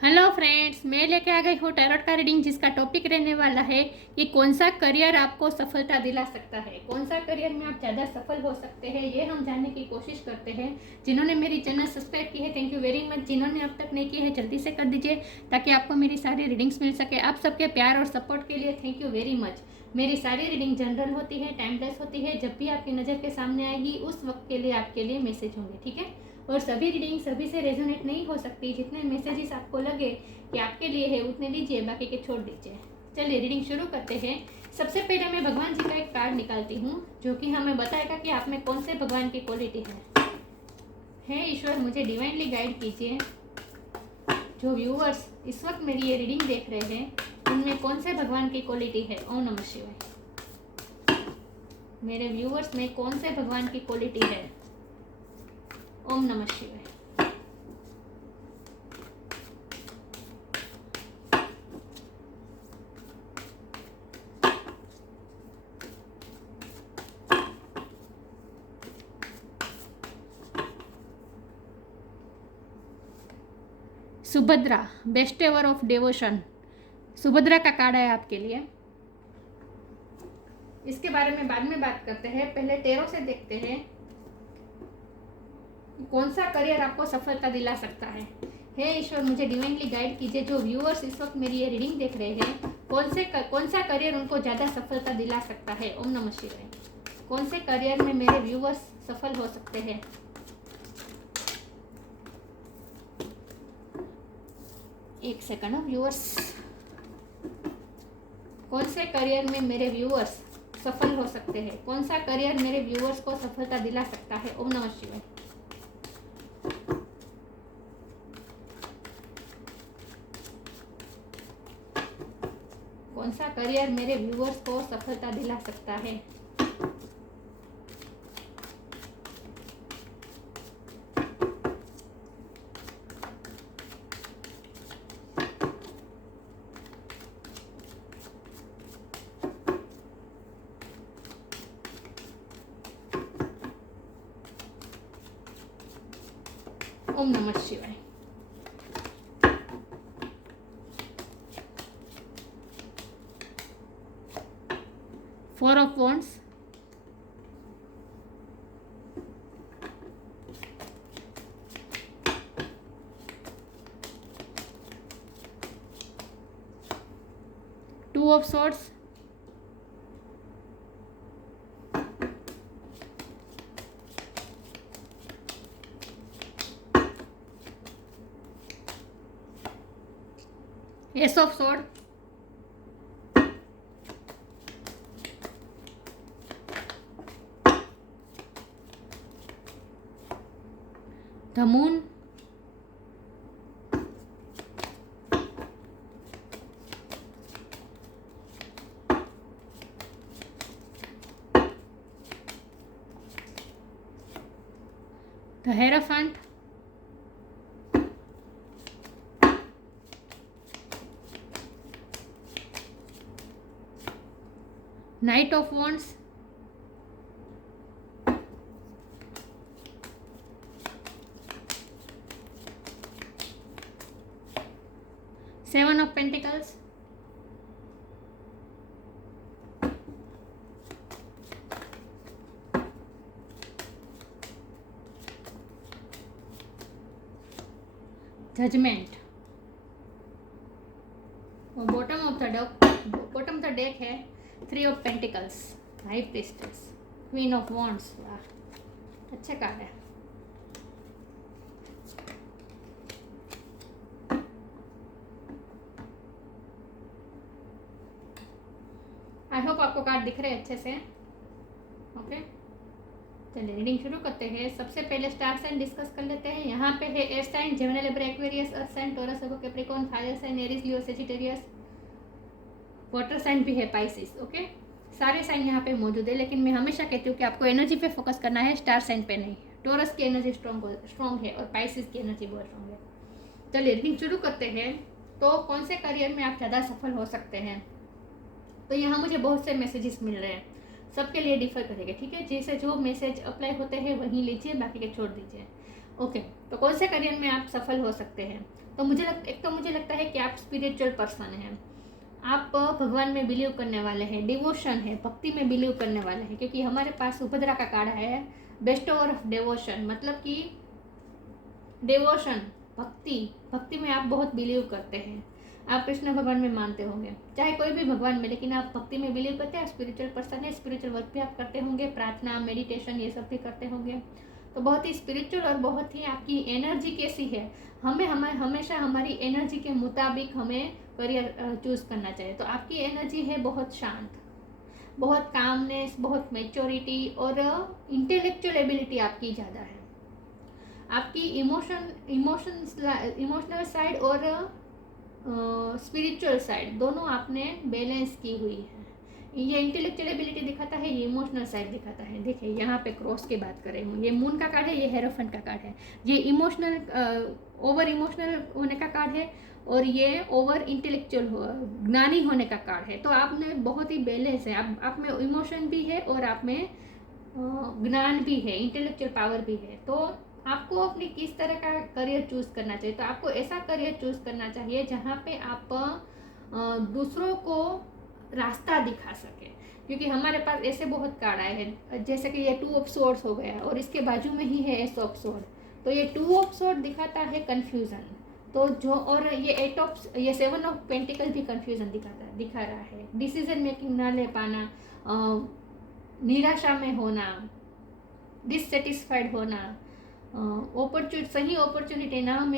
Hello friends, मैं लेके आ गई हूँ टैरोट का रीडिंग, जिसका टॉपिक रहने वाला है कि कौन सा करियर आपको सफलता दिला सकता है, कौन सा करियर में आप ज़्यादा सफल हो सकते हैं, ये हम जानने की कोशिश करते हैं। जिन्होंने मेरी चैनल सब्सक्राइब की है, थैंक यू वेरी मच। जिन्होंने अब तक नहीं की है, जल्दी से कर दीजिए ताकि आपको मेरी सारी रीडिंग्स मिल सके। आप सबके प्यार और सपोर्ट के लिए थैंक यू वेरी मच। मेरी सारी रीडिंग जनरल होती है, टाइमलेस होती है। जब भी आपकी नज़र के सामने आएगी उस वक्त के लिए आपके लिए मैसेज होंगे, ठीक है। और सभी रीडिंग सभी से रेजोनेट नहीं हो सकती। जितने मैसेजेस आपको लगे कि आपके लिए है उतने लीजिए, बाकी के छोड़ दीजिए। चलिए रीडिंग शुरू करते हैं। सबसे पहले मैं भगवान जी का एक कार्ड निकालती हूँ जो कि हमें बताएगा कि आप में कौन से भगवान की क्वालिटी है ईश्वर मुझे डिवाइनली गाइड कीजिए। जो व्यूअर्स इस वक्त मेरी ये रीडिंग देख रहे हैं उनमें कौन से भगवान की क्वालिटी है। ओम नमः शिवाय। मेरे व्यूअर्स में कौन से भगवान की क्वालिटी है। ओम नमः शिवाय। Subhadra, best ever of devotion. Subhadra का कार्ड है आपके लिए। इसके बारे में बाद में बात करते हैं, पहले टेरो से देखते हैं कौन सा करियर आपको सफलता दिला सकता है। हे ईश्वर मुझे डिवाइनली गाइड कीजिए। जो व्यूअर्स इस वक्त मेरी ये रीडिंग देख रहे हैं कौन सा करियर उनको ज़्यादा सफलता दिला सकता है। ओम नमः शिवाय। कौन से करियर में मेरे व्यूअर्स सफल हो सकते हैं। एक सेकंड व्यूअर्स। कौन से करियर में मेरे व्यूअर्स सफल हो सकते हैं, कौन सा करियर मेरे व्यूअर्स को सफलता दिला सकता है। ओम नमः शिवाय। कौन सा करियर मेरे व्यूअर्स को सफलता दिला सकता है। ओम नमः शिवाय। Four of wands, two of swords, ace of sword, the moon, the hierophant, knight of wands, seven of pentacles, judgement. और बॉटम द डेक है three of pentacles, high priestess, queen of wands. वाह, अच्छा card है। I hope आपको card दिख रहे हैं अच्छे से। ओके, चलिए रीडिंग शुरू करते हैं। सबसे पहले स्टार साइन डिस्कस कर लेते हैं। यहाँ पे है air sign, Gemini, Libra, Aquarius, earth sign, Taurus, Virgo, Capricorn, fire sign, Aries, Leo, Sagittarius, water sign भी है, पाइसिस। ओके, सारे साइन यहाँ पे मौजूद है, लेकिन मैं हमेशा कहती हूँ कि आपको एनर्जी पे फोकस करना है, स्टार साइन पे नहीं। टॉरस की एनर्जी स्ट्रॉन्ग है और पाइसिस की एनर्जी बहुत स्ट्रॉन्ग है। चलिए रीडिंग शुरू करते हैं। तो कौन से करियर में आप ज़्यादा सफल हो सकते हैं। तो यहाँ मुझे बहुत से मैसेजेस मिल रहे हैं, सबके लिए डिफर करेगा, ठीक है। जैसे जो मैसेज अप्लाई होते हैं वहीं लीजिए, बाकी के छोड़ दीजिए। ओके, तो कौन से करियर में आप सफल हो सकते हैं? तो मुझे लगता है कि आप स्पिरिचुअल पर्सन हैं, आप भगवान में बिलीव करने वाले हैं, डिवोशन है, भक्ति में बिलीव करने वाले हैं, क्योंकि हमारे पास सुभद्रा का कार्ड है बेस्टोवर ऑफ डिवोशन, मतलब कि डिवोशन, भक्ति में आप बहुत बिलीव करते हैं। आप कृष्ण भगवान में मानते होंगे, चाहे कोई भी भगवान में, लेकिन आप भक्ति में बिलीव करते हैं, स्पिरिचुअल पर्सन है, स्पिरिचुअल वर्क भी आप करते होंगे, प्रार्थना, मेडिटेशन ये सब भी करते होंगे। तो बहुत ही स्पिरिचुअल और बहुत ही आपकी एनर्जी कैसी है, हमेशा हमारी एनर्जी के मुताबिक हमें करियर चूज़ करना चाहिए। तो आपकी एनर्जी है बहुत शांत, बहुत कामनेस, बहुत मेच्योरिटी और इंटेलेक्चुअल एबिलिटी आपकी ज़्यादा है। आपकी इमोशनल साइड और स्पिरिचुअल साइड दोनों आपने बैलेंस की हुई है। ये इंटेलेक्चुअल एबिलिटी दिखाता है, ये इमोशनल साइड दिखाता है। देखिए यहाँ पे क्रॉस की बात कर रही हूँ, ये मून का कार्ड है, ये हेरोफेंट का कार्ड है, ये ओवर इमोशनल होने का कार्ड है और ये ओवर इंटेलेक्चुअल ज्ञानी होने का कार्ड है। तो आप में बहुत ही बैलेंस है, आप में इमोशन भी है और आप में ज्ञान भी है, इंटेलेक्चुअल पावर भी है। तो आपको अपनी किस तरह का करियर चूज़ करना चाहिए? तो आपको ऐसा करियर चूज़ करना चाहिए जहाँ पे आप दूसरों को रास्ता दिखा सके, क्योंकि हमारे पास ऐसे बहुत कार्ड आए हैं, जैसे कि ये 2 ऑफ सोर्ड्स हो गया और इसके बाजू में ही है एस ऑफ सोर्ड। तो ये 2 ऑफ सोर्ड दिखाता है कन्फ्यूज़न, तो जो और ये 7 ऑफ पेंटिकल भी कन्फ्यूज़न दिखा रहा है, डिसीजन मेकिंग ना ले पाना, निराशा में होना, डिससेटिस्फाइड होना, सही अपॉर्चुनिटी न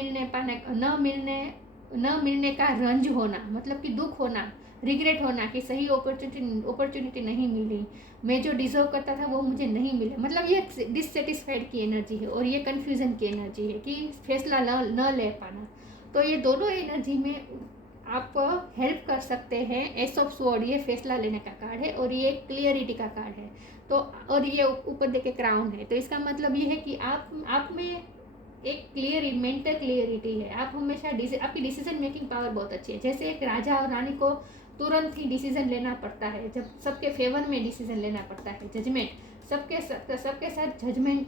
मिलने का रंज होना, मतलब कि दुख होना, रिग्रेट होना कि सही अपॉर्चुनिटी नहीं मिली, मैं जो डिजर्व करता था वो मुझे नहीं मिला, मतलब ये डिससेटिस्फाइड की एनर्जी है और ये कन्फ्यूज़न की एनर्जी है कि फैसला न ले पाना। तो ये दोनों एनर्जी में आप हेल्प कर सकते हैं। एस ऑफ स्वॉर्ड ये फैसला लेने का कार्ड है और ये क्लियरिटी का कार्ड है। तो और ये ऊपर देखे क्राउन है, तो इसका मतलब ये है कि आप में एक मेंटल क्लियरिटी है, आप हमेशा आपकी डिसीजन मेकिंग पावर बहुत अच्छी है। जैसे एक राजा और रानी को तुरंत ही डिसीजन लेना पड़ता है, जब सबके फेवर में डिसीजन लेना पड़ता है, जजमेंट सबके साथ जजमेंट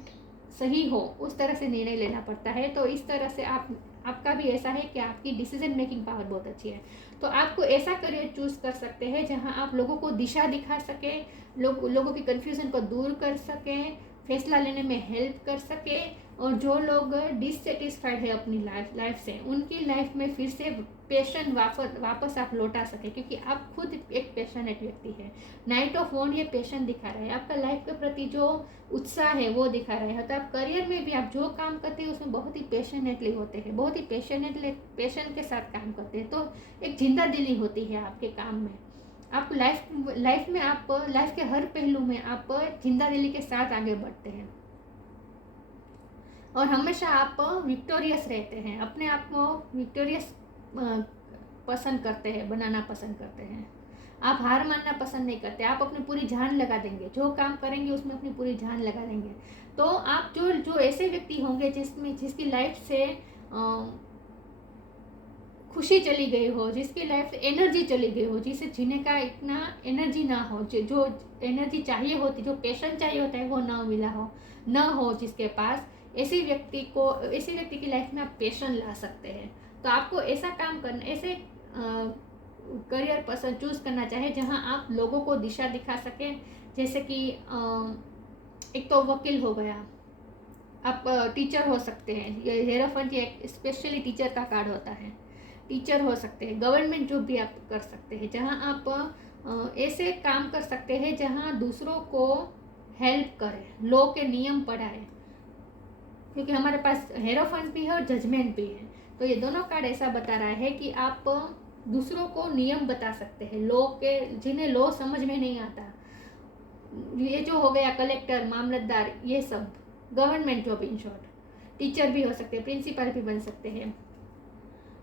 सही हो उस तरह से निर्णय लेना पड़ता है। तो इस तरह से आपका भी ऐसा है कि आपकी डिसीजन मेकिंग पावर बहुत अच्छी है। तो आपको ऐसा करियर चूज़ कर सकते हैं जहां आप लोगों को दिशा दिखा सकें, लोगों की कन्फ्यूज़न को दूर कर सकें, फैसला लेने में हेल्प कर सकें, और जो लोग डिससेटिस्फाइड है अपनी लाइफ से, उनकी लाइफ में फिर से पैशन वापस आप लौटा सके, क्योंकि आप खुद एक पैशनेट व्यक्ति है। नाइट ऑफ वॉन्ड ये पैशन दिखा रहा है, आपका लाइफ के प्रति जो उत्साह है वो दिखा रहा है। तो आप करियर में भी आप जो काम करते हैं उसमें बहुत ही पैशनेटली होते हैं, बहुत ही पैशन के साथ काम करते हैं। तो एक जिंदा दिली होती है आपके काम में। आप लाइफ में आप लाइफ के हर पहलू में आप जिंदा दिली के साथ आगे बढ़ते हैं और हमेशा आप विक्टोरियस रहते हैं, अपने आप को विक्टोरियस पसंद करते हैं, बनाना पसंद करते हैं। आप हार मानना पसंद नहीं करते, आप अपनी पूरी जान लगा देंगे, जो काम करेंगे उसमें अपनी पूरी जान लगा देंगे। तो आप जो ऐसे व्यक्ति होंगे जिसकी लाइफ से खुशी चली गई हो, जिसकी लाइफ से एनर्जी चली गई हो, जिसे जीने का इतना एनर्जी ना हो, जो एनर्जी चाहिए होती, जो पैशन चाहिए होता है वो ना मिला हो, न हो जिसके पास, ऐसे व्यक्ति की लाइफ में आप पैशन ला सकते हैं। तो आपको ऐसा काम करना, ऐसे करियर पसंद चूज़ करना चाहिए जहां आप लोगों को दिशा दिखा सकें। जैसे कि एक तो वकील हो गया, आप टीचर हो सकते हैं, हेरोफेंट एक स्पेशली टीचर का कार्ड होता है, टीचर हो सकते हैं, गवर्नमेंट जॉब भी आप कर सकते हैं, जहां आप ऐसे काम कर सकते हैं जहां दूसरों को हेल्प करें, लॉ के नियम पढ़ाए, क्योंकि हमारे पास हेरोफेंट भी है और जजमेंट भी है। तो ये दोनों कार्ड ऐसा बता रहा है कि आप दूसरों को नियम बता सकते हैं, लॉ के, जिन्हें लॉ समझ में नहीं आता, ये जो हो गया कलेक्टर, मामलतदार, ये सब government job in short. Teacher भी हो सकते हैं, प्रिंसिपल भी बन सकते हैं,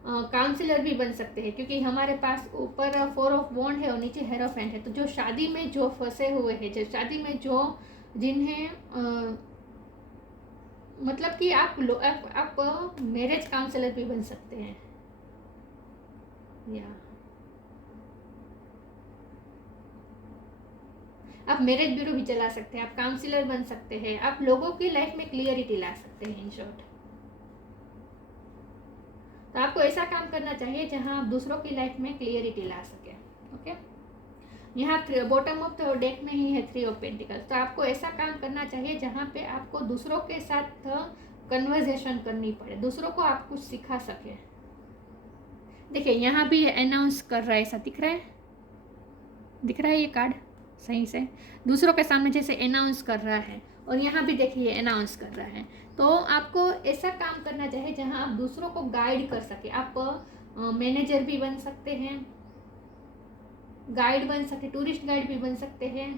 काउंसलर भी बन सकते हैं, क्योंकि हमारे पास ऊपर 4 ऑफ वॉन्ड है और नीचे हेरोफेंट है। तो जो शादी में जो फंसे हुए हैं, जो शादी में जिन्हें मतलब कि आप मैरिज काउंसलर भी बन सकते हैं, या आप मैरिज ब्यूरो भी चला सकते हैं, आप काउंसलर बन सकते हैं, आप लोगों की लाइफ में क्लियरिटी ला सकते हैं इन शॉर्ट। आपको ऐसा काम करना चाहिए जहां आप दूसरों की लाइफ में क्लियरिटी ला सके। ओके, यहाँ बॉटम ऑफ द डेक में ही है 3 ऑफ पेंटिकल्स। तो आपको ऐसा काम करना चाहिए जहाँ पे आपको दूसरों के साथ कन्वर्सेशन करनी पड़े, दूसरों को आप कुछ सिखा सके। देखिए यहाँ भी अनाउंस कर रहा है, ऐसा दिख रहा है, दिख रहा है ये कार्ड सही से, दूसरों के सामने जैसे अनाउंस कर रहा है, और यहाँ भी देखिए अनाउंस कर रहा है। तो आपको ऐसा काम करना चाहिए जहाँ आप दूसरों को गाइड कर सके। आप मैनेजर भी बन सकते हैं, गाइड बन सकते, टूरिस्ट गाइड भी बन सकते हैं।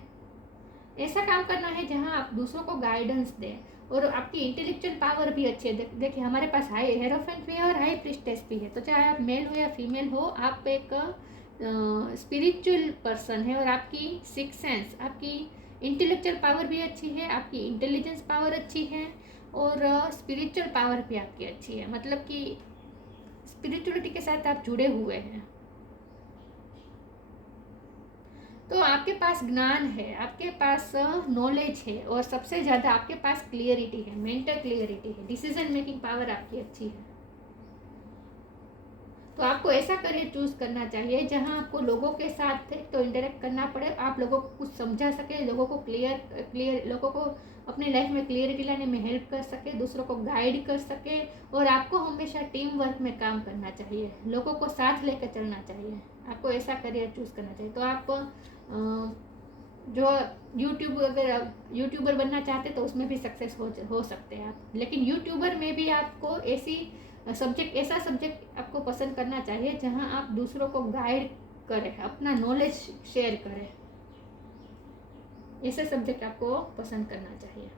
ऐसा काम करना है जहाँ आप दूसरों को गाइडेंस दें, और आपकी इंटेलेक्चुअल पावर भी अच्छी है। देखिए हमारे पास हाई हेरोफेंट भी है और हाई प्रीस्टेस भी है। तो चाहे आप मेल हो या फीमेल हो, आप एक स्पिरिचुअल पर्सन है, और आपकी सिक्स सेंस, आपकी इंटेलेक्चुअल पावर भी अच्छी है, आपकी इंटेलिजेंस पावर अच्छी है, और स्पिरिचुअल पावर भी आपकी अच्छी है। मतलब कि स्पिरिचुअलिटी के साथ आप जुड़े हुए हैं। तो आपके पास ज्ञान है, आपके पास नॉलेज है, और सबसे ज़्यादा आपके पास क्लियरिटी है, मेंटल क्लियरिटी है, डिसीजन मेकिंग पावर आपकी अच्छी है। तो आपको ऐसा करियर चूज करना चाहिए जहां आपको लोगों के साथ तो इंटरेक्ट करना पड़े, आप लोगों को कुछ समझा सके, लोगों को लोगों को अपनी लाइफ में क्लियरिटी लाने में हेल्प कर सके, दूसरों को गाइड कर सके। और आपको हमेशा टीम वर्क में काम करना चाहिए, लोगों को साथ लेकर चलना चाहिए। आपको ऐसा करियर चूज करना चाहिए। तो आप जो अगर यूट्यूबर बनना चाहते तो उसमें भी सक्सेस हो सकते हैं आप, लेकिन यूट्यूबर में भी आपको ऐसा सब्जेक्ट आपको पसंद करना चाहिए जहां आप दूसरों को गाइड करें, अपना नॉलेज शेयर करें। ऐसे सब्जेक्ट आपको पसंद करना चाहिए।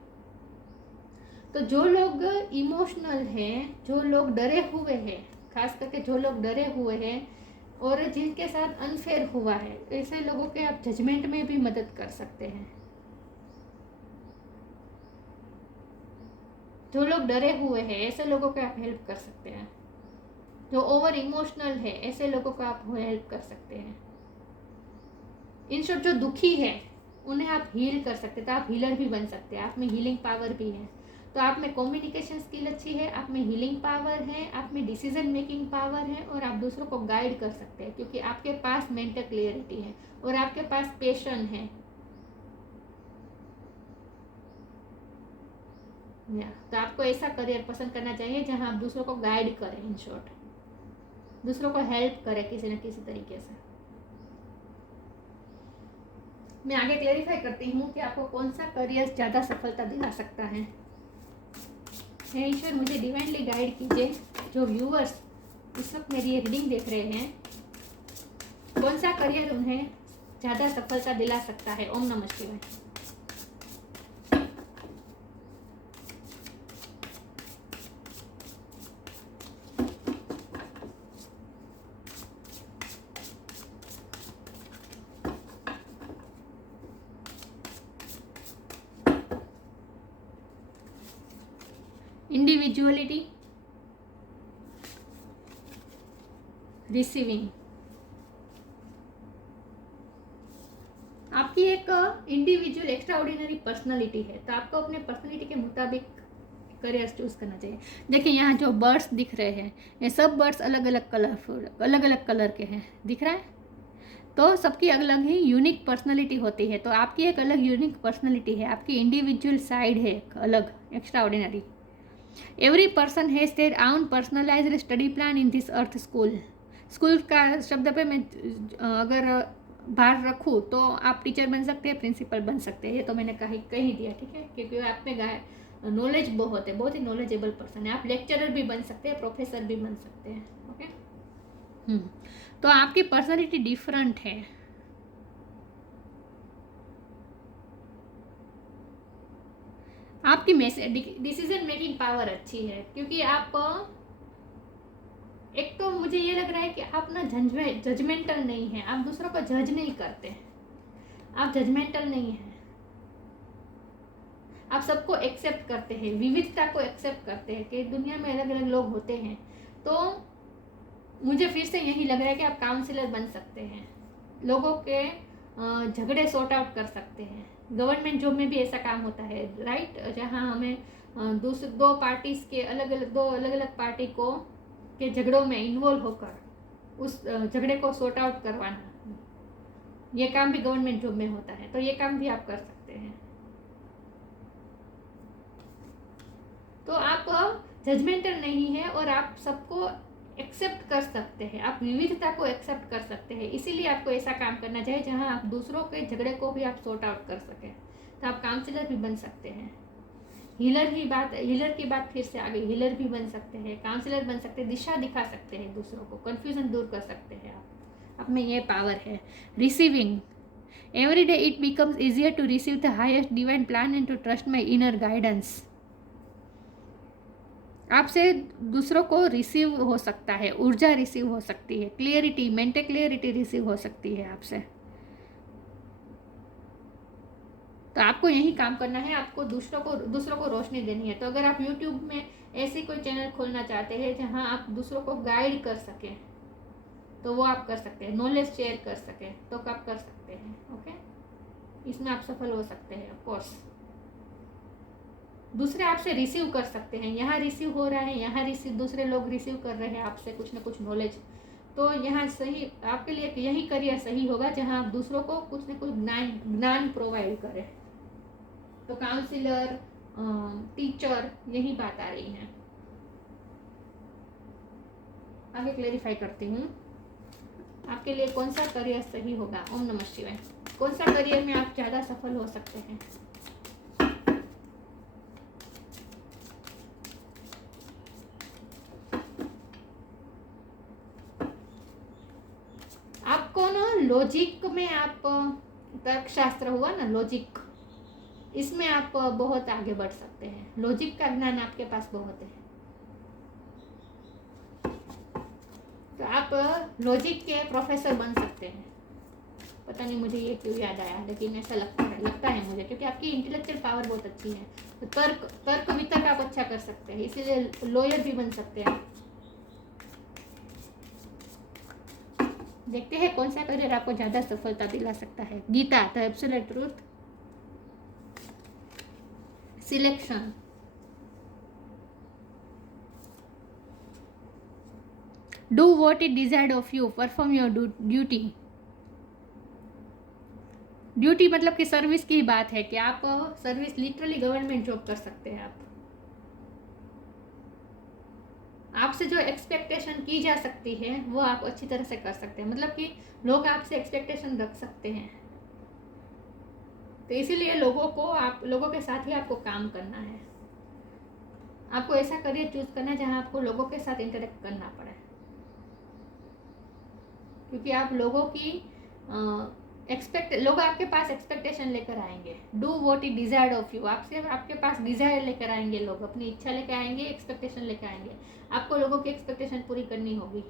तो जो लोग इमोशनल हैं, जो लोग डरे हुए हैं, खास करके जो लोग डरे हुए हैं और जिनके साथ अनफेयर हुआ है, ऐसे लोगों के आप जजमेंट में भी मदद कर सकते हैं। जो लोग डरे हुए हैं, ऐसे लोगों को आप हेल्प कर सकते हैं। जो ओवर इमोशनल है, ऐसे लोगों को आप हेल्प कर सकते हैं। इन शॉर्ट जो दुखी है उन्हें आप हील कर सकते हैं। तो आप हीलर भी बन सकते हैं, आप में हीलिंग पावर भी है। तो आप में कम्युनिकेशन स्किल अच्छी है, आप में हीलिंग पावर है, आप में डिसीजन मेकिंग पावर है, और आप दूसरों को गाइड कर सकते हैं क्योंकि आपके पास मेंटल क्लियरिटी है और आपके पास पैशन है। तो आपको ऐसा करियर पसंद करना चाहिए जहां आप दूसरों को गाइड करें, इन शॉर्ट दूसरों को हेल्प करें किसी न किसी तरीके से। मैं आगे क्लेरिफाई करती हूँ कि आपको कौन सा करियर ज़्यादा सफलता दिला सकता है। हे ईश्वर, मुझे डिवाइनली गाइड कीजिए। जो व्यूअर्स इस वक्त मेरी ये रीडिंग देख रहे हैं, कौन सा करियर उन्हें ज़्यादा सफलता दिला सकता है। ओम नमः शिवाय। Individuality, receiving. आपकी एक इंडिविजुअल एक्स्ट्रा ऑर्डिनरी पर्सनैलिटी है, तो आपको अपने पर्सनैलिटी के मुताबिक करियर चूज करना चाहिए। देखिए यहाँ जो बर्ड्स दिख रहे हैं, ये सब बर्ड्स अलग अलग कलर के हैं, दिख रहा है। तो सबकी अलग ही यूनिक पर्सनैलिटी होती है। तो आपकी एक अलग यूनिक पर्सनैलिटी है, आपकी इंडिविजुअल साइड है एक अलग extra ordinary. Every person has their own personalised study plan in this earth school. School का शब्द पे मैं अगर बाहर रखूँ तो आप टीचर बन सकते हैं, प्रिंसिपल बन सकते हैं। ये तो मैंने कहीं दिया, ठीक है, क्योंकि आप में नॉलेज बहुत है, बहुत ही नॉलेजेबल पर्सन है। आप लेक्चरर भी बन सकते हैं, प्रोफेसर भी बन सकते हैं। ओके, तो आपकी पर्सनैलिटी डिफरेंट है। आपकी डिसीजन मेकिंग पावर अच्छी है, क्योंकि आप एक तो मुझे ये लग रहा है कि आप ना जजमेंटल नहीं है, आप दूसरों को जज नहीं करते, आप जजमेंटल नहीं है, आप सबको एक्सेप्ट करते हैं, विविधता को एक्सेप्ट करते हैं कि दुनिया में अलग अलग लोग होते हैं। तो मुझे फिर से यही लग रहा है कि आप काउंसलर बन सकते हैं, लोगों के झगड़े सॉर्ट आउट कर सकते हैं। गवर्नमेंट जॉब में भी ऐसा काम होता है, राइट, जहां हमें दो पार्टीज के दो अलग अलग पार्टी को के झगड़ों में इन्वॉल्व होकर उस झगड़े को सॉर्ट आउट करवाना, ये काम भी गवर्नमेंट जॉब में होता है, तो ये काम भी आप कर सकते हैं। तो आप जजमेंटल नहीं है और आप सबको एक्सेप्ट कर सकते हैं, आप विविधता को एक्सेप्ट कर सकते हैं। इसीलिए आपको ऐसा काम करना चाहिए जहां आप दूसरों के झगड़े को भी आप सॉर्ट आउट कर सकें। तो आप काउंसलर भी बन सकते हैं, हीलर की बात फिर से आ गई, हीलर भी बन सकते हैं, काउंसलर बन सकते हैं, दिशा दिखा सकते हैं दूसरों को, कन्फ्यूजन दूर कर सकते हैं आप में ये पावर है। Receiving, every day it becomes easier to receive the highest divine plan and to trust my inner guidance. आपसे दूसरों को रिसीव हो सकता है, ऊर्जा रिसीव हो सकती है, क्लियरिटी, मेंटल क्लियरिटी रिसीव हो सकती है आपसे। तो आपको यही काम करना है, आपको दूसरों को रोशनी देनी है। तो अगर आप YouTube में ऐसी कोई चैनल खोलना चाहते हैं जहां आप दूसरों को गाइड कर सकें, तो वो आप कर सकते हैं, नॉलेज शेयर कर सकें, तो आप कर सकते हैं। ओके, इसमें आप सफल हो सकते हैं। ऑफ कोर्स दूसरे आपसे रिसीव कर सकते हैं, यहाँ रिसीव हो रहा है, यहाँ दूसरे लोग रिसीव कर रहे हैं आपसे कुछ ना कुछ नॉलेज, तो यहाँ सही आपके लिए यही करियर सही होगा जहाँ आप दूसरों को कुछ ना कुछ ज्ञान प्रोवाइड करें। तो काउंसलर, टीचर, यही बात आ रही है। आगे क्लेरिफाई करती हूँ, आपके लिए कौन सा करियर सही होगा। ओम नमः शिवाय। कौन सा करियर में आप ज़्यादा सफल हो सकते हैं। आपको ना लॉजिक में, आप तर्कशास्त्र हुआ ना, लॉजिक, इसमें आप बहुत आगे बढ़ सकते हैं। लॉजिक का ज्ञान आपके पास बहुत है, तो आप लॉजिक के प्रोफेसर बन सकते हैं। पता नहीं मुझे ये क्यों याद आया, लेकिन ऐसा लगता है मुझे, क्योंकि आपकी इंटेलेक्चुअल पावर बहुत अच्छी है। तो तर्क वितर्क आप अच्छा कर सकते हैं, इसीलिए लॉयर भी बन सकते हैं। देखते हैं कौन सा करियर आपको ज़्यादा सफलता दिला सकता है। Gita, the absolute truth, selection, do what it desired of you, perform your duty. Duty मतलब कि सर्विस की बात है कि आप सर्विस, लिटरली गवर्नमेंट जॉब कर सकते हैं। आपसे जो एक्सपेक्टेशन की जा सकती है वो आप अच्छी तरह से कर सकते हैं, मतलब कि लोग आपसे एक्सपेक्टेशन रख सकते हैं। तो इसीलिए लोगों के साथ ही आपको काम करना है। आपको ऐसा करियर चूज करना है जहां आपको लोगों के साथ इंटरेक्ट करना पड़े, क्योंकि आप लोगों की लोग आपके पास एक्सपेक्टेशन लेकर आएंगे। Do what is desired of you, आपके पास डिजायर लेकर आएंगे, लोग अपनी इच्छा लेकर आएंगे, एक्सपेक्टेशन लेकर आएंगे। आपको लोगों की एक्सपेक्टेशन पूरी करनी होगी।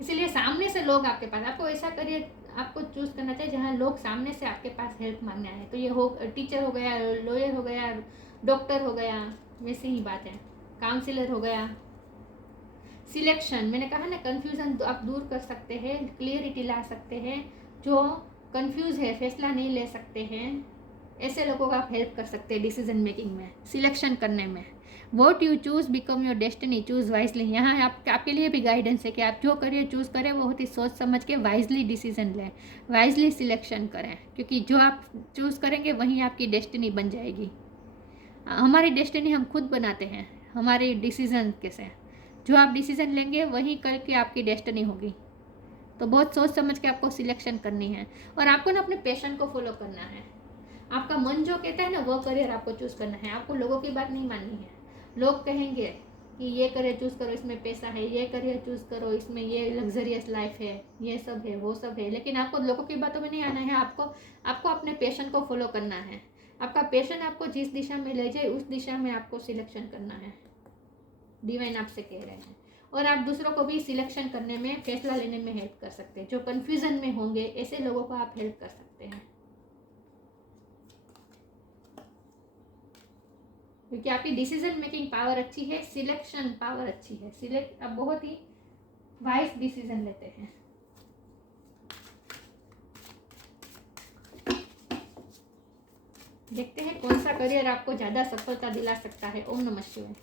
इसीलिए सामने से लोग आपके पास, आपको ऐसा करियर आपको चूज करना चाहिए जहां लोग सामने से आपके पास हेल्प मांगने आए। तो ये टीचर हो गया, लॉयर हो गया, डॉक्टर हो गया, वैसी ही बात है, काउंसलर हो गया। सिलेक्शन, मैंने कहा ना, कंफ्यूजन आप दूर कर सकते हैं, क्लियरिटी ला सकते हैं। जो कंफ्यूज है, फैसला नहीं ले सकते हैं, ऐसे लोगों को आप हेल्प कर सकते हैं डिसीजन मेकिंग में, सिलेक्शन करने में। What you choose become your destiny, choose wisely. यहाँ आपके लिए भी गाइडेंस है कि आप जो करियर चूज करें वो बहुत ही सोच समझ के वाइजली डिसीजन लें, वाइजली सिलेक्शन करें, क्योंकि जो आप चूज करेंगे वहीं आपकी डेस्टिनी बन जाएगी। हमारी डेस्टिनी हम खुद बनाते हैं हमारे डिसीजन के से। जो आप डिसीजन लेंगे वही कल की आपकी डेस्टिनी होगी। तो बहुत सोच समझ के आपको सिलेक्शन करनी है, और आपको ना अपने पैशन को फॉलो करना है। आपका मन जो कहता है ना, वो करियर आपको चूज करना है। आपको लोगों की बात नहीं माननी है। लोग कहेंगे कि ये करियर चूज करो, इसमें पैसा है, ये करियर चूज करो, इसमें ये लग्जरियस लाइफ है, ये सब है, वो सब है, लेकिन आपको लोगों की बातों में नहीं आना है। आपको अपने पैशन को फॉलो करना है। आपका पैशन आपको जिस दिशा में ले जाए उस दिशा में आपको सिलेक्शन करना है, डिवाइन आपसे कह रहे हैं। और आप दूसरों को भी सिलेक्शन करने में, फैसला लेने में हेल्प कर सकते हैं। जो कंफ्यूजन में होंगे ऐसे लोगों को आप हेल्प कर सकते हैं, क्योंकि आपकी डिसीजन मेकिंग पावर अच्छी है, सिलेक्शन पावर अच्छी है। आप बहुत ही वाइज डिसीजन लेते हैं। देखते हैं कौन सा करियर आपको ज़्यादा सफलता दिला सकता है। ओम नमः शिवाय।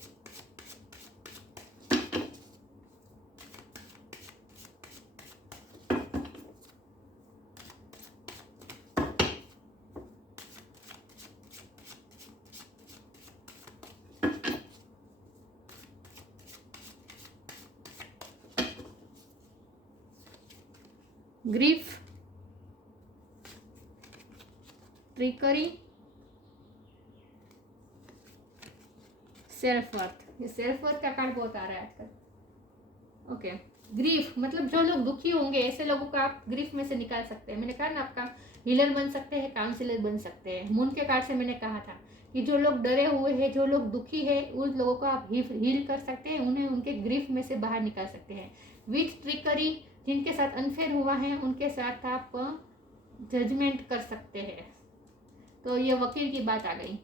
Grief, trickery, self worth. ये सेल्फ वर्थ का कार्ड बहुत आ रहा है आजकल। ओके, ग्रीफ मतलब जो लोग दुखी होंगे ऐसे लोगों को आप ग्रीफ में से निकाल सकते हैं। मैंने कहा ना, आपका हीलर बन सकते हैं, काउंसिलर बन सकते हैं। मून के कार्ड से मैंने कहा था कि जो लोग डरे हुए हैं, जो लोग दुखी है, उन लोगों को आप हील कर सकते हैं, उन्हें उनके ग्रीफ में से बाहर निकाल सकते हैं। विथ ट्रिकरी, जिनके साथ अनफेयर हुआ है उनके साथ आप जजमेंट कर सकते हैं। तो ये वकील की बात आ गई।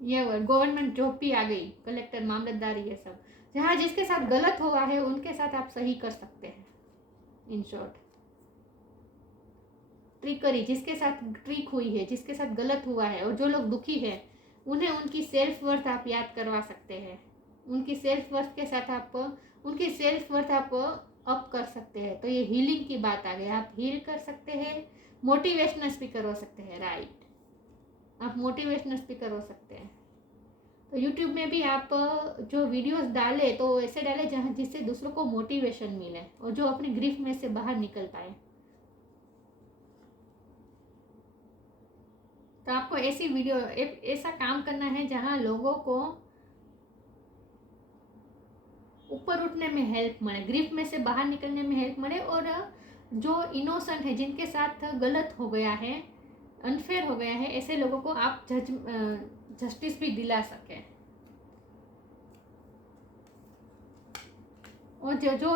ये गवर्नमेंट जॉब भी आ गई, कलेक्टर, मामलतदारी, ये सब जहाँ जिसके साथ गलत हुआ है उनके साथ आप सही कर सकते हैं। इन शॉर्ट, ट्रिकरी, जिसके साथ ट्रिक हुई है, जिसके साथ गलत हुआ है, और जो लोग दुखी है उन्हें उनकी सेल्फ वर्थ आप याद करवा सकते हैं। उनकी सेल्फ वर्थ के साथ आप उनकी सेल्फ वर्थ आप अप कर सकते हैं। तो ये हीलिंग की बात आ गई। आप हील कर सकते हैं, मोटिवेशनल स्पीकर हो सकते हैं। राइट, आप मोटिवेशनल स्पीकर हो सकते हैं। तो यूट्यूब में भी आप जो वीडियोस डालें तो ऐसे डालें जहाँ जिससे दूसरों को मोटिवेशन मिले और जो अपनी ग्रीफ में से बाहर निकल पाए। तो आपको ऐसी वीडियो, ऐसा काम करना है जहाँ लोगों को ऊपर उठने में हेल्प मिले, ग्रीफ में से बाहर निकलने में हेल्प मिले, और जो इनोसेंट है, जिनके साथ गलत हो गया है, अनफेयर हो गया है, ऐसे लोगों को आप जस्टिस भी दिला सके। और जो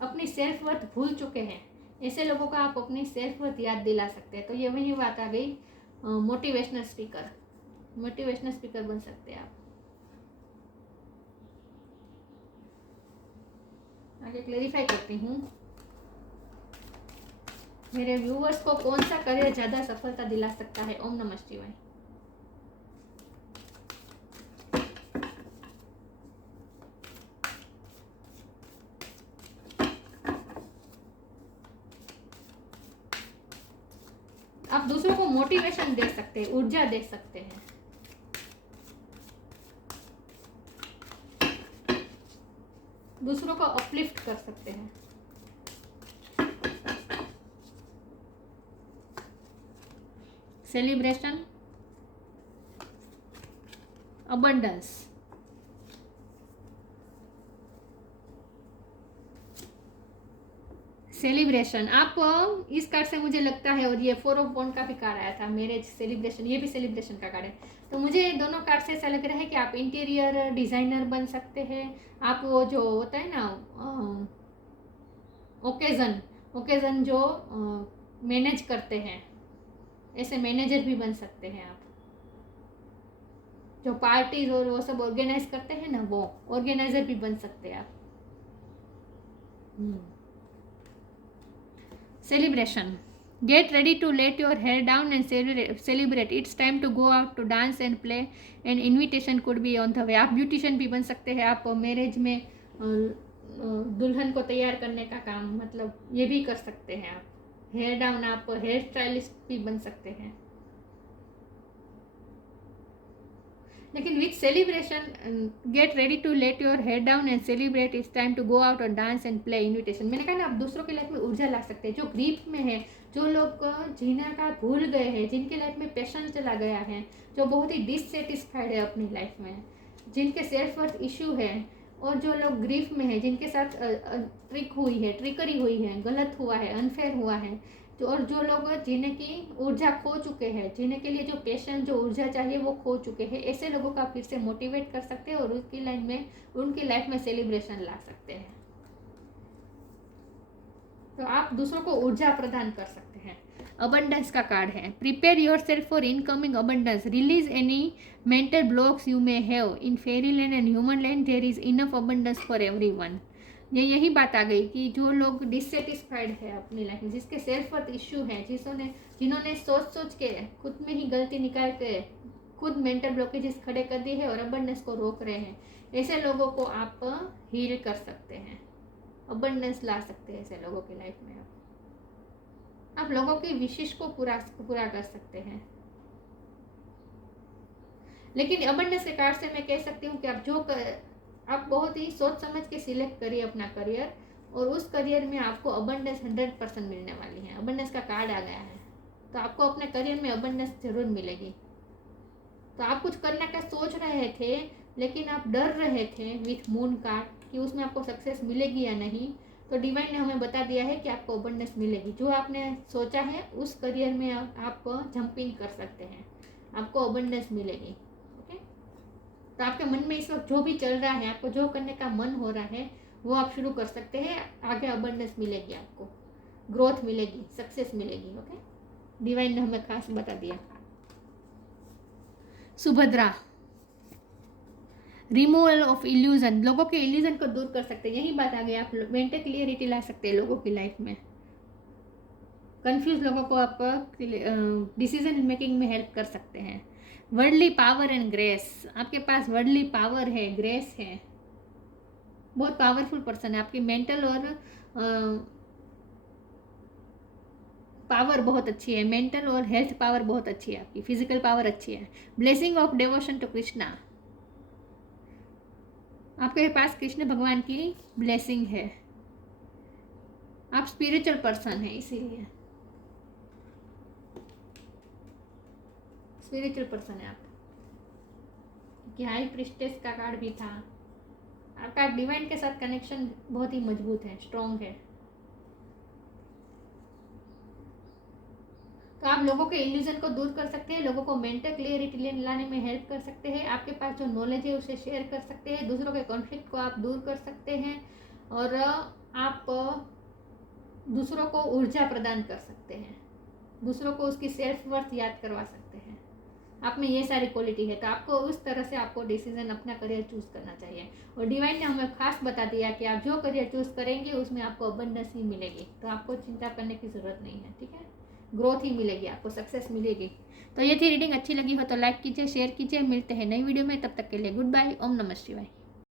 अपनी सेल्फ वर्थ भूल चुके हैं ऐसे लोगों को आप अपनी सेल्फ वर्थ याद दिला सकते हैं। तो ये वही बात आ गई, मोटिवेशनल स्पीकर। मोटिवेशनल स्पीकर बन सकते हैं आप। आगे क्लेरिफाई करती हूँ, मेरे व्यूअर्स को कौन सा करियर ज़्यादा सफलता दिला सकता है। ओम नमः शिवाय। आप दूसरों को मोटिवेशन दे सकते हैं, ऊर्जा दे सकते हैं। दूसरों को अपलिफ्ट कर सकते हैं। Celebration, abundance, celebration. आप इस कार्ड से मुझे लगता है, और ये 4 ऑफ वॉन्ड का भी कार्ड आया था, मैरिज, सेलिब्रेशन, ये भी सेलिब्रेशन का कार्ड है। तो मुझे दोनों कार्ड से ऐसा लग रहा है कि आप इंटीरियर डिज़ाइनर बन सकते हैं। आप वो जो होता है ना ओकेज़न जो मैनेज करते हैं, ऐसे मैनेजर भी बन सकते हैं आप। जो पार्टीज और वो सब ऑर्गेनाइज करते हैं ना, वो ऑर्गेनाइजर भी बन सकते हैं आप। Celebration. Get ready to let your hair down and celebrate. It's time to go out to dance and play. An invitation could be on the way. आप ब्यूटिशियन भी बन सकते हैं। आप मैरिज में दुल्हन को तैयार करने का काम, मतलब ये भी कर सकते हैं आप। हेयर डाउन, आप हेयर स्टाइलिस्ट भी बन सकते हैं। लेकिन with celebration, get ready to let your head down and celebrate, it's time to go out और डांस एंड प्ले, इन्विटेशन। मैंने कहा ना, आप दूसरों की लाइफ में ऊर्जा ला सकते हैं। जो ग्रीफ में है, जो लोग जीना का भूल गए हैं, जिनके लाइफ में पैशन चला गया है, जो बहुत ही डिससेटिस्फाइड है अपनी लाइफ में, जिनके सेल्फ वर्थ इशू है, और जो लोग ग्रीफ में है, जिनके साथ ट्रिक हुई है, ट्रिकरी हुई है, गलत हुआ है, अनफेयर हुआ है, तो और जो लोग जीने की ऊर्जा खो चुके हैं, जीने के लिए जो पैशन, जो ऊर्जा चाहिए वो खो चुके हैं, ऐसे लोगों को आप फिर से मोटिवेट कर सकते हैं और उनकी लाइफ में सेलिब्रेशन ला सकते हैं। तो आप दूसरों को ऊर्जा प्रदान कर सकते हैं। अबंडेंस का कार्ड है। Prepare yourself for incoming abundance, release any mental blocks you may have in fairy land and human land, there is enough abundance for everyone. ये यही बात आ गई कि जो लोग डिससेटिस्फाइड है अपनी लाइफ में, जिसके सेल्फ वर्थ इश्यू है, जिन्होंने सोच के खुद में ही गलती निकाल के खुद मेंटल ब्लॉकेजेस खड़े कर दिए हैं और अबंडेंस को रोक रहे हैं, ऐसे लोगों को आप हील कर सकते हैं, अबंडेंस ला सकते हैं ऐसे लोगों की लाइफ में। आप लोगों की विशेष को पूरा कर सकते हैं। लेकिन अबंडेंस के कार्ड से मैं कह सकती हूँ कि आप बहुत ही सोच समझ के सिलेक्ट करिए अपना करियर, और उस करियर में आपको अबंडेंस 100% मिलने वाली है। अबंडेंस का कार्ड आ गया है, तो आपको अपने करियर में अबंडेंस जरूर मिलेगी। तो आप कुछ करने का सोच रहे थे लेकिन आप डर रहे थे विथ मून कार्ड कि उसमें आपको सक्सेस मिलेगी या नहीं, तो डिवाइन ने हमें बता दिया है कि आपको अबंडेंस मिलेगी। जो आपने सोचा है उस करियर में आप जंपिंग कर सकते हैं, आपको अबंडेंस मिलेगी। ओके, तो आपके मन में इस वक्त जो भी चल रहा है, आपको जो करने का मन हो रहा है वो आप शुरू कर सकते हैं। आगे अबंडेंस मिलेगी, आपको ग्रोथ मिलेगी, सक्सेस मिलेगी। ओके, डिवाइन ने हमें खास बता दिया। सुभद्रा, रिमूवल ऑफ इल्यूजन, लोगों के इल्यूजन को दूर कर सकते हैं। यही बात आ गई, आप मेंटल क्लियरिटी ला सकते हैं लोगों की लाइफ में। कंफ्यूज लोगों को आप डिसीजन मेकिंग में हेल्प कर सकते हैं। वर्ल्डली पावर एंड ग्रेस, आपके पास वर्ल्डली पावर है, ग्रेस है, बहुत पावरफुल पर्सन है। आपकी मेंटल और पावर बहुत अच्छी है, मेंटल और हेल्थ पावर बहुत अच्छी है, आपकी फिजिकल पावर अच्छी है। Blessing of devotion to Krishna, आपके पास कृष्ण भगवान की ब्लेसिंग है। आप स्पिरिचुअल पर्सन है, इसीलिए स्पिरिचुअल पर्सन है आप, क्योंकि हाई प्रिस्टेस का कार्ड भी था। आपका डिवाइन के साथ कनेक्शन बहुत ही मजबूत है, स्ट्रॉन्ग है। तो आप लोगों के इल्यूजन को दूर कर सकते हैं, लोगों को मेंटल क्लियरिटी लाने में हेल्प कर सकते हैं। आपके पास जो नॉलेज है उसे शेयर कर सकते हैं, दूसरों के कॉन्फ्लिक्ट को आप दूर कर सकते हैं, और आप दूसरों को ऊर्जा प्रदान कर सकते हैं, दूसरों को उसकी सेल्फ वर्थ याद करवा सकते हैं। आप में ये सारी क्वालिटी है, तो आपको उस तरह से आपको डिसीजन अपना करियर चूज करना चाहिए। और डिवाइन ने हमें खास बता दिया कि आप जो करियर चूज करेंगे उसमें आपको अबंडेंस ही मिलेगी, तो आपको चिंता करने की ज़रूरत नहीं है। ठीक है, ग्रोथ ही मिलेगी, आपको सक्सेस मिलेगी। तो ये थी रीडिंग, अच्छी लगी हो तो लाइक कीजिए, शेयर कीजिए। मिलते हैं नई वीडियो में, तब तक के लिए गुड बाय। ओम नमः शिवाय।